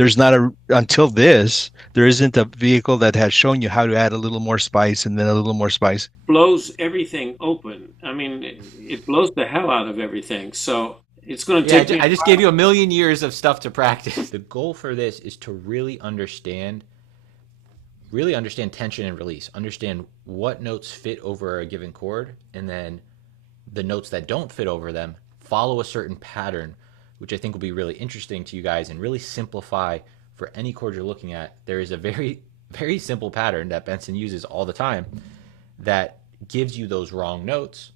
there's not a until this, there isn't a vehicle that has shown you how to add a little more spice and then a little more spice. Blows everything open. I mean, it blows the hell out of everything. So it's going to Yeah, take me a I just gave while. you a million years of stuff to practice. The goal for this is to really understand tension and release, understand what notes fit over a given chord, and then the notes that don't fit over them follow a certain pattern, which I think will be really interesting to you guys and really simplify for any chord you're looking at. There is a very, very simple pattern that Benson uses all the time that gives you those wrong notes.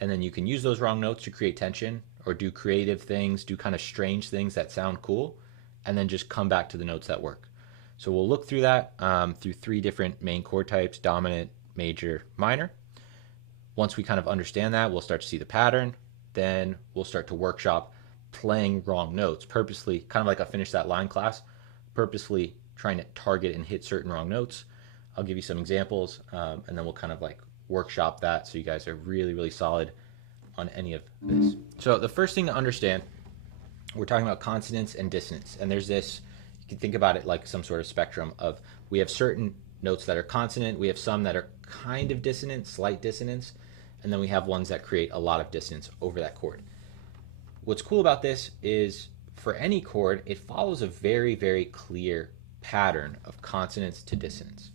And then you can use those wrong notes to create tension or do creative things, do kind of strange things that sound cool, and then just come back to the notes that work. So we'll look through that through three different main chord types: dominant, major, minor. Once we kind of understand that, we'll start to see the pattern. Then we'll start to workshop playing wrong notes purposely, kind of like a finish that line class, purposefully trying to target and hit certain wrong notes. I'll give you some examples, and then we'll kind of like workshop that so you guys are really, really solid on any of this. So the first thing to understand, we're talking about consonance and dissonance. And there's this, you can think about it like some sort of spectrum of, we have certain notes that are consonant, we have some that are kind of dissonant, slight dissonance, and then we have ones that create a lot of dissonance over that chord. What's cool about this is for any chord, it follows a very, very clear pattern of consonance to dissonance.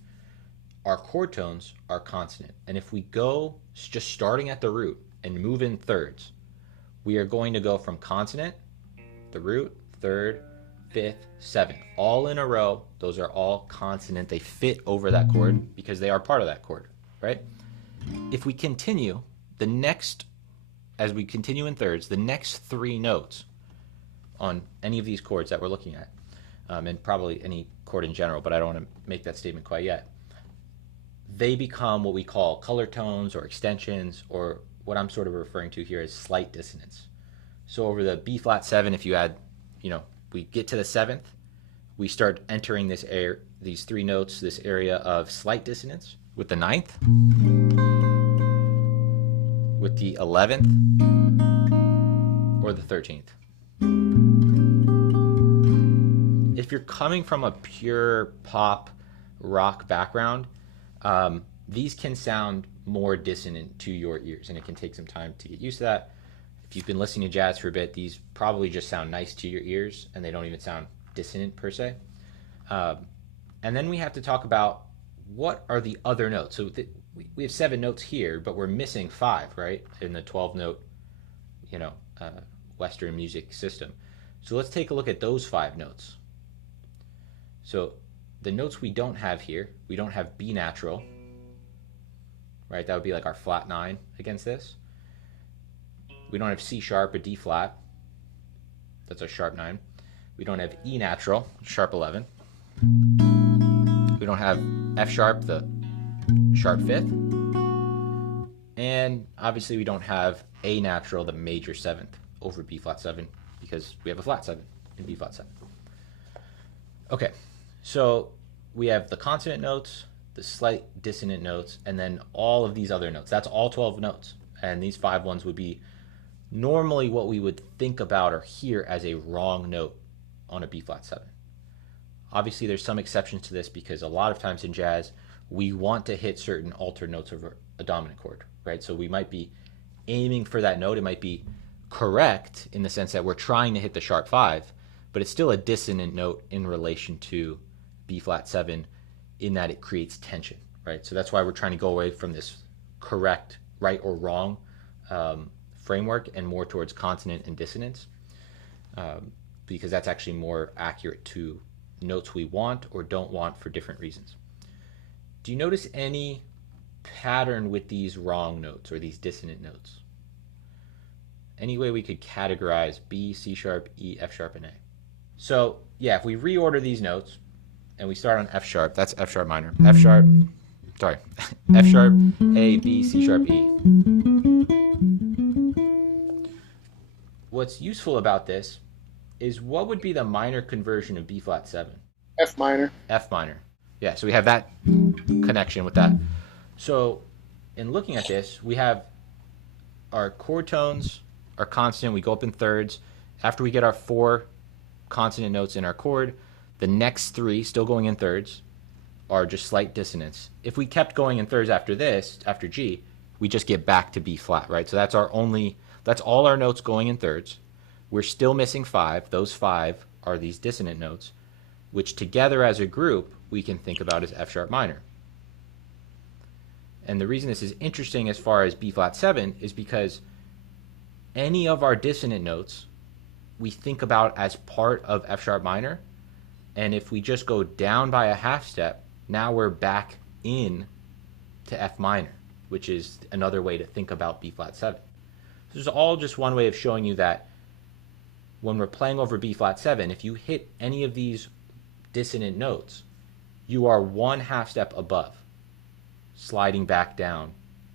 Our chord tones are consonant. And if we go just starting at the root and move in thirds, we are going to go from consonant, the root, third, fifth, seventh, all in a row. Those are all consonant. They fit over that chord because they are part of that chord, right? If we continue, as we continue in thirds, the next three notes on any of these chords that we're looking at, and probably any chord in general, but I don't want to make that statement quite yet, they become what we call color tones or extensions, or what I'm sort of referring to here as slight dissonance. So over the B flat 7, if you add, we get to the 7th, we start entering these three notes, this area of slight dissonance with the 9th, with the 11th, or the 13th. If you're coming from a pure pop rock background, these can sound more dissonant to your ears, and it can take some time to get used to that. If you've been listening to jazz for a bit, these probably just sound nice to your ears, and they don't even sound dissonant per se. And then we have to talk about what are the other notes. So we have 7 notes here, but we're missing 5, right, in the 12-note, Western music system. So let's take a look at those 5 notes. So the notes we don't have here, we don't have B natural, right? That would be like our flat 9 against this. We don't have C sharp, a D flat. That's a sharp 9. We don't have E natural, sharp 11. We don't have F sharp, the sharp 5th. And obviously we don't have A natural, the major 7th, over B flat 7, because we have a flat 7 in B flat 7. Okay, so we have the consonant notes, the slight dissonant notes, and then all of these other notes. That's all 12 notes. And these 5 ones would be normally what we would think about or hear as a wrong note on a B flat 7. Obviously, there's some exceptions to this because a lot of times in jazz, we want to hit certain altered notes over a dominant chord, right? So we might be aiming for that note. It might be correct in the sense that we're trying to hit the sharp 5, but it's still a dissonant note in relation to B flat 7 in that it creates tension, right? So that's why we're trying to go away from this correct, right or wrong framework and more towards consonant and dissonance, because that's actually more accurate to notes we want or don't want for different reasons. Do you notice any pattern with these wrong notes or these dissonant notes? Any way we could categorize B, C sharp, E, F sharp, and A? So yeah, if we reorder these notes and we start on F sharp, that's F sharp minor, F sharp, sorry, F sharp, A, B, C sharp, E. What's useful about this is what would be the minor conversion of B flat 7? F minor. F minor. Yeah, so we have that connection with that. So in looking at this, we have our chord tones are consonant. We go up in thirds. After we get our 4 consonant notes in our chord, The next three, still going in thirds, are just slight dissonance. If we kept going in thirds after this, after G, we just get back to B flat, right? So that's all our notes going in thirds. We're still missing five. Those five are these dissonant notes, which together as a group, we can think about as F sharp minor. And the reason this is interesting as far as B flat 7 is because any of our dissonant notes we think about as part of F sharp minor. And if we just go down by a half step, now we're back in to F minor, which is another way to think about B flat 7. This is all just one way of showing you that when we're playing over B flat 7, if you hit any of these dissonant notes, you are one half step above, sliding back down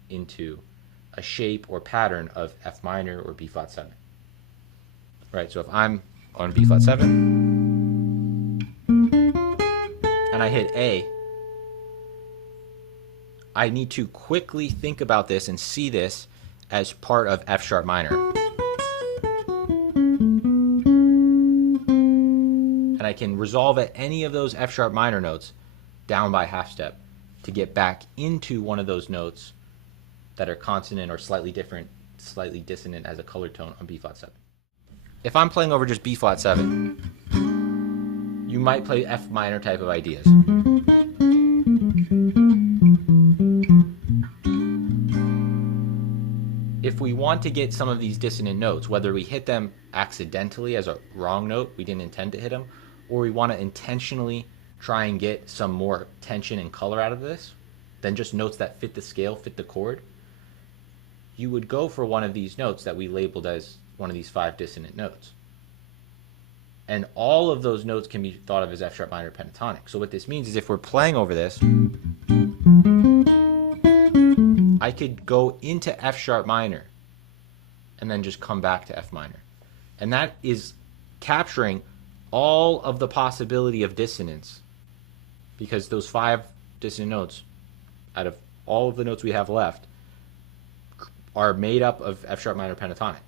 into a shape or pattern of F minor or B flat 7. Right, so if I'm on B flat 7 and I hit A, I need to quickly think about this and see this as part of F sharp minor. And I can resolve at any of those F sharp minor notes down by half step to get back into one of those notes that are consonant or slightly different, slightly dissonant as a color tone on B flat 7. If I'm playing over just B flat 7, you might play F minor type of ideas. If we want to get some of these dissonant notes, whether we hit them accidentally as a wrong note, we didn't intend to hit them, or we want to intentionally try and get some more tension and color out of this than just notes that fit the scale, fit the chord, you would go for one of these notes that we labeled as one of these 5 dissonant notes. And all of those notes can be thought of as F sharp minor pentatonic. So what this means is if we're playing over this, I could go into F sharp minor and then just come back to F minor. And that is capturing all of the possibility of dissonance, because those 5 dissonant notes, out of all of the notes we have left, are made up of F sharp minor pentatonic.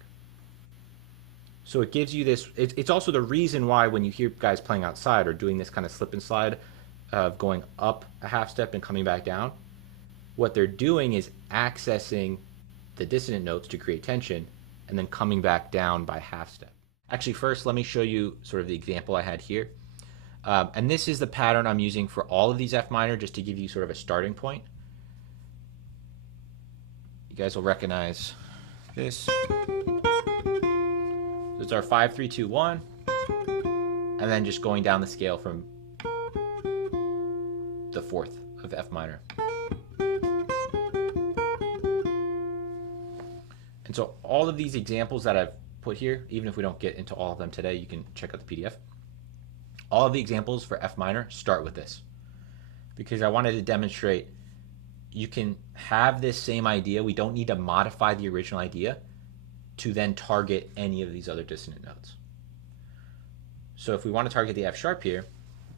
So it gives you this, it's also the reason why when you hear guys playing outside or doing this kind of slip and slide of going up a half step and coming back down, what they're doing is accessing the dissonant notes to create tension and then coming back down by half step. Actually, first, let me show you sort of the example I had here. And this is the pattern I'm using for all of these F minor, just to give you sort of a starting point. You guys will recognize this. It's our 5, 3, 2, 1, and then just going down the scale from the 4th of F minor. And so all of these examples that I've put here, even if we don't get into all of them today, you can check out the PDF. All of the examples for F minor start with this, because I wanted to demonstrate you can have this same idea. We don't need to modify the original idea to then target any of these other dissonant notes. So if we want to target the F sharp here,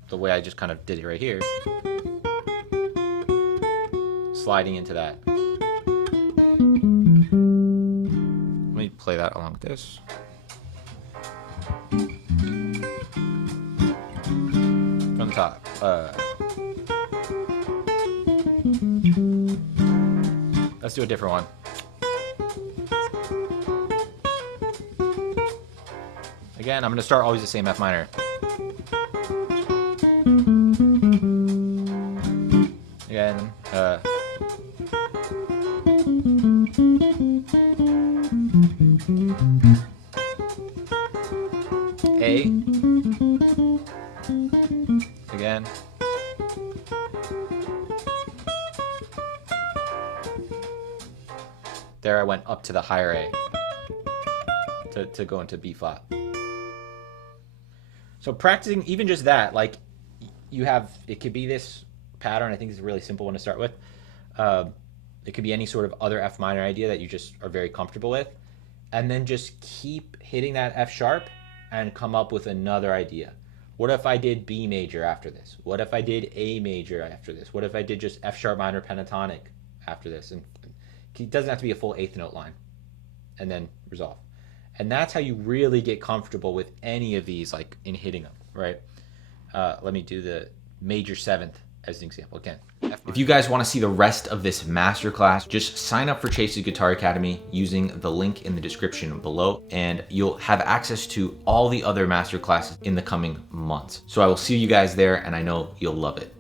the way I just kind of did it right here, sliding into that. Let me play that along with this. From the top. Let's do a different one. Again, I'm going to start always the same F minor. Again, A. Again. There I went up to the higher A to go into B flat. So practicing even just that, like you have, it could be this pattern. I think it's a really simple one to start with. It could be any sort of other F minor idea that you just are very comfortable with. And then just keep hitting that F sharp and come up with another idea. What if I did B major after this? What if I did A major after this? What if I did just F sharp minor pentatonic after this? And it doesn't have to be a full 8th note line. And then resolve. And that's how you really get comfortable with any of these, like in hitting them, right? Let me do the major seventh as an example again. If you guys want to see the rest of this masterclass, just sign up for Chase's Guitar Academy using the link in the description below, and you'll have access to all the other masterclasses in the coming months. So I will see you guys there, and I know you'll love it.